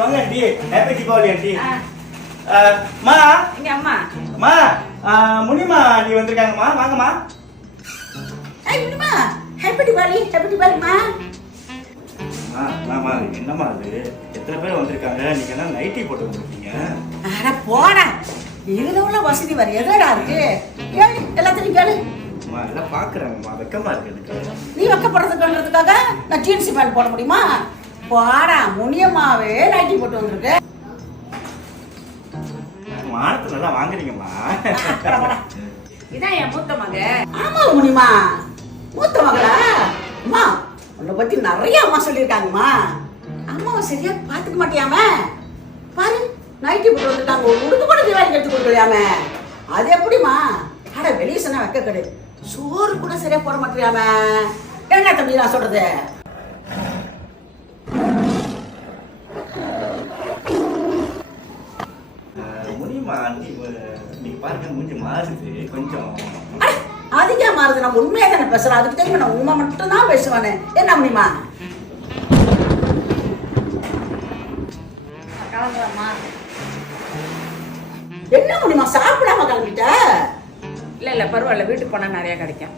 வாங்க aunty. Happy Deepavali aunty. மா எங்க அம்மா மா முனிமா ஆண்டி வந்திருக்காங்கம்மா. வாங்கம்மா. ஏய் முனிமா ஹாப்பி தீபாவளிமா. ஆமா என்னம்மா அது? எத்தனை பேர் வந்திருக்காங்க? நீங்க எல்லாம் நைட்டி போட்டு வந்திருக்கீங்க. அட போடா, இதுல உள்ள வசதி வேற எதடா இருக்கு? கேளு, எல்லாத்தையும் கேளு. அம்மா எல்லாம் பாக்குறாங்கம்மா, வெக்கமா இருக்கு எனக்கு. நீ வெக்கப்படுறதுக்காக நான் ஜீன்ஸ் பேண்ட் போட முடியுமா? போடா, முனியம்மாவே நைட்டி போட்டு வந்திருக்கு. மானத்தை நல்லா வாங்குறீங்கம்மா. இதான் என் மூத்த மக. ஆமா முனிமா, மூத்த மகளா? அம்மா உன்னை பத்தி நிறைய அம்மா சொல்லியிருக்காங்கம்மா. அம்மாவை சரியா பாத்துக்க மாட்டியாம? பாரு நைட்டி போட்டு வந்துட்டாங்க, ஒரு உடுப்பு கூட தீபாவளி எடுத்து கொடுக்கலையாம. அது எப்படிமா? அட வெளியே சொன்னா வைக்க கடை, சோறு கூட சரியா போட மாட்டியாம. என்ன தம்பி நான் சொல்றது? முனிமா ஆண்டி நீங்க பாருங்க, மூஞ்சி மாறுது கொஞ்சம். அதிகமா மாறுது. நம்ம உண்மையா தானே பேசுறோம், அதுக்கு தெரியும் நான் உண்மை மட்டும் தான் பேசுவானே. என்ன முடியுமா? என்ன முடியுமா? சாப்பிடாம கிளம்பிட்ட? இல்ல பரவாயில்ல, வீட்டுக்கு போனா நிறைய கிடைக்கும்.